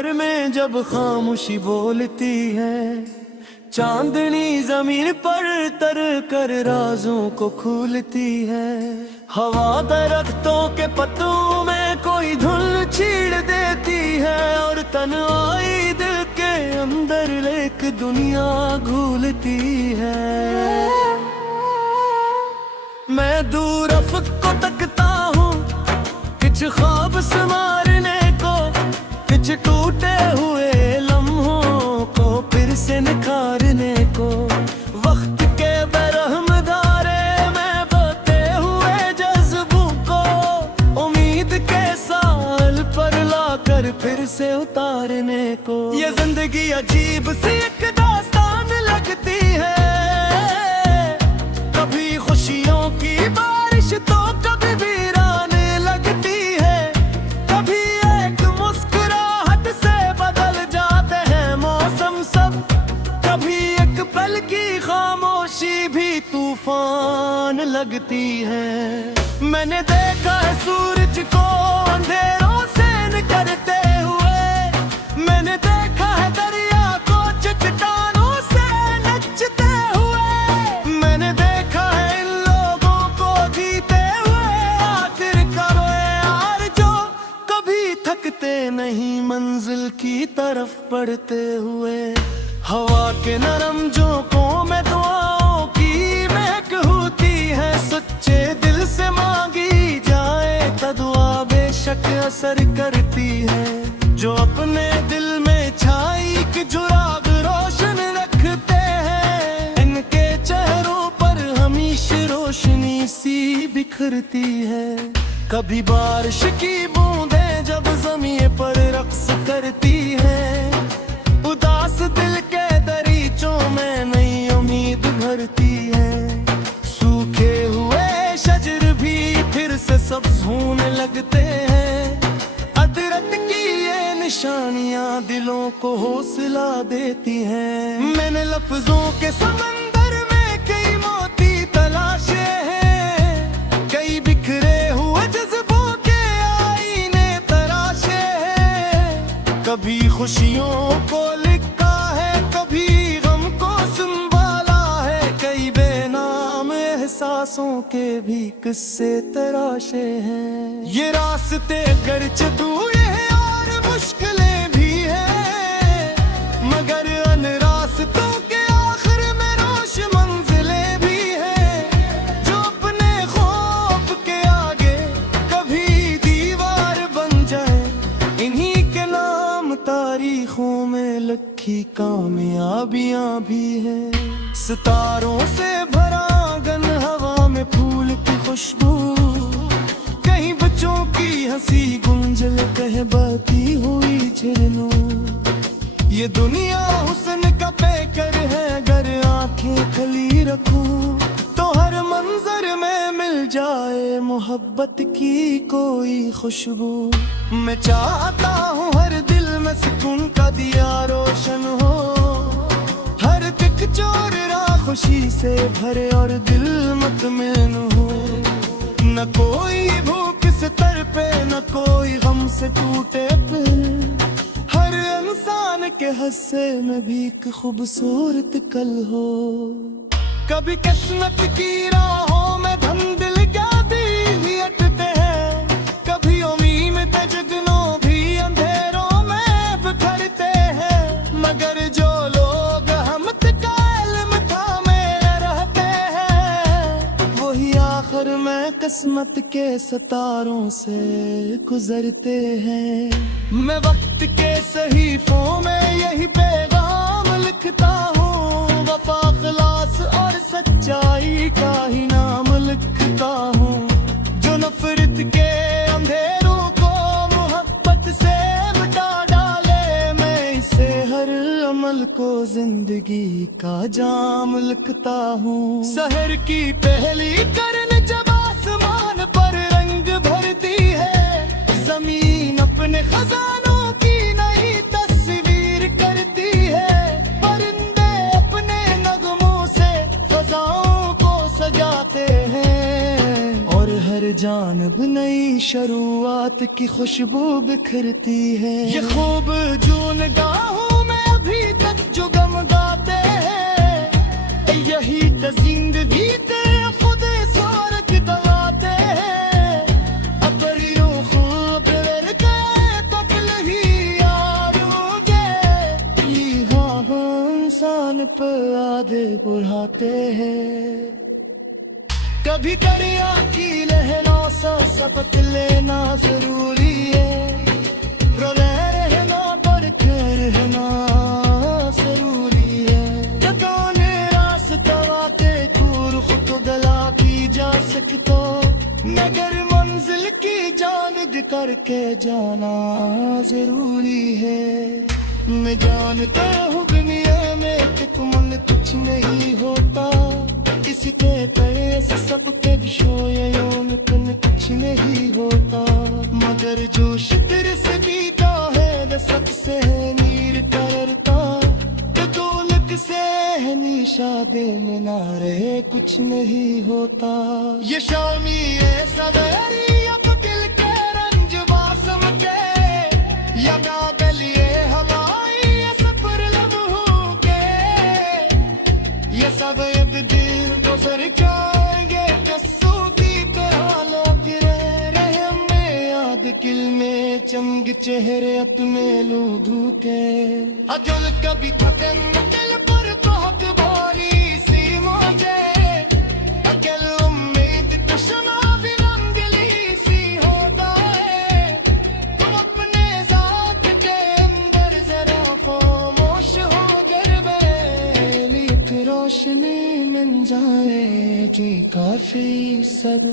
समंदर में जब खामोशी बोलती है, चांदनी जमीन पर तर कर राजों को खोलती है। हवा दरख्तों के पत्तों में कोई धुन छीड़ देती है, और तन्हाई दिल के अंदर एक दुनिया घूलती है। मैं दूर अफ़क़ को तकता हूँ, कुछ ख्वाब संवारने को, कुछ टूटे हुए लम्हों को फिर से निखारने को। वक्त के बेरहम धारे में बहते हुए जज्बों को, उम्मीद के साल पर लाकर फिर से उतारने को। ये जिंदगी अजीब सी एक दास्तान लगती है, कभी खुशियों की बारिश तो कभी वीराने लगती है। कभी एक मुस्कुराहट से बदल जाते हैं मौसम सब, कभी एक पल की खामोशी भी तूफान लगती है। मैंने देखा है सूरज को अंधेरों से निकलते हुए, मैंने देखा है दरिया को चट्टानों से नचते हुए, मैंने देखा है इन लोगों को जीते हुए आखिर कब यार, जो कभी थकते नहीं मंजिल की तरफ बढ़ते हुए। हवा के नरम झोंकों में दुआओं की महक होती है, सच्चे दिल से मांगी जाए तो दुआ बेशक असर करती है। जो अपने दिल में छाई की जुराग रोशन रखते हैं, इनके चेहरों पर हमेशा रोशनी सी बिखरती है। कभी बारिश की बूंदें जब ज़मीन पर रक्स करती है, उदास दिल के दरीचों में नई उम्मीद भरती है। सूखे हुए शजर भी फिर से सब्ज होने लगते हैं, अदरक की ये निशानियां दिलों को हौसला देती हैं। मैंने लफ्जों के समंदर में कई मोती तलाशे हैं, कई बिखरे हुए जज्बों के आईने तराशे हैं। कभी खुशियों को लिखा है, कभी गम को संभाला है, कई बेनाम एहसासों के भी किस्से तराशे हैं। ये रास्ते गर्च दूर है और मुश्किलें भी है, मगर उन रास्तों के आखिर में रोश मंजिलें भी है, जो अपने खौफ के आगे कभी दीवार बन जाए। इन्हीं के नाम तारीखों में लिखी कामयाबियां भी है। सितारों से भरा आंगन, हवा में फूल की खुशबू, कहीं बच्चों की हंसी गुंजल कह बहती हुई झरनों। ये दुनिया हुस्न का पैकर है, अगर आंखें खुली रखूं तो हर मंजर में मिल जाए मोहब्बत की कोई खुशबू। मैं चाहता हूँ हर दिल में सुकून का दिया रोशन हो, हर एक चोर राह खुशी से भरे और दिल मुतमईन हो। न कोई भूख से तड़पे, न कोई गम से टूटे पे, हर इंसान के हिस्से में भी एक खूबसूरत कल हो। कभी किस्मत की राहों में धम दिल क्या भी अटते हैं, कभी उम्मीद में तजगनों भी अंधेरों में बिखरते हैं, मगर जो लोग हमत का इल्म थामे रहते हैं, वही आखिर में किस्मत के सितारों से गुजरते हैं। मैं वक्त के सहीफों में यही पैगाम लिखता हूँ, वफा खलास और सच्चाई का ही नाम लिखता हूँ। जो नफरत के अंधेरों को मोहब्बत से मिटा डाले, मैं इसे हर अमल को जिंदगी का जाम लिखता हूँ। शहर की पहली करन जब आसमान पर रंग भरती है, जमीन अपने खजानों की नई तस्वीर करती है, परिंदे अपने नगमों से फजाओं को सजाते हैं, और हर जानब नई शुरुआत की खुशबू बिखरती है। ये खूब जो जिंदगी ते खुद सोरक दवाते हैं अपरियों खूब लड़के तकल ही यारोगे लिहा इंसान पे आधे बुढ़ाते हैं कभी दरिया की लहरों से सबक लेना जरूरी है रहना पर रहना जरूरी है जताने रास्ता के दूर खुद गला की जा सकता मगर मंजिल की जानिद करके जाना जरूरी है मैं जानता हूँ दुनिया में कि तुमने कुछ नहीं होता किसी के तरह से सबके विषयों में कुछ नहीं होता मगर जो शितर से बीता है वो सबसे नीर करता तो दौलत से निशादे में ना रहे कुछ नहीं होता ये शामी ये सवेरी अब दिल के रंज वासम के या गलिए हवाई ये सफर लम्हों के ये सब अब दिल गुजर जाएंगे कस्सों की तरह लोग रहे हमें याद किल में चमक चेहरे अपने लोगों के अजल कभी थके दिल पर बहुत भारी सी मौजे अकेल उम्मीद दुश्मन भी रंगली सी होता है तुम अपने जात के अंदर जरा खामोश हो गर मेरी एक रोशनी मिल जाएगी काफी सद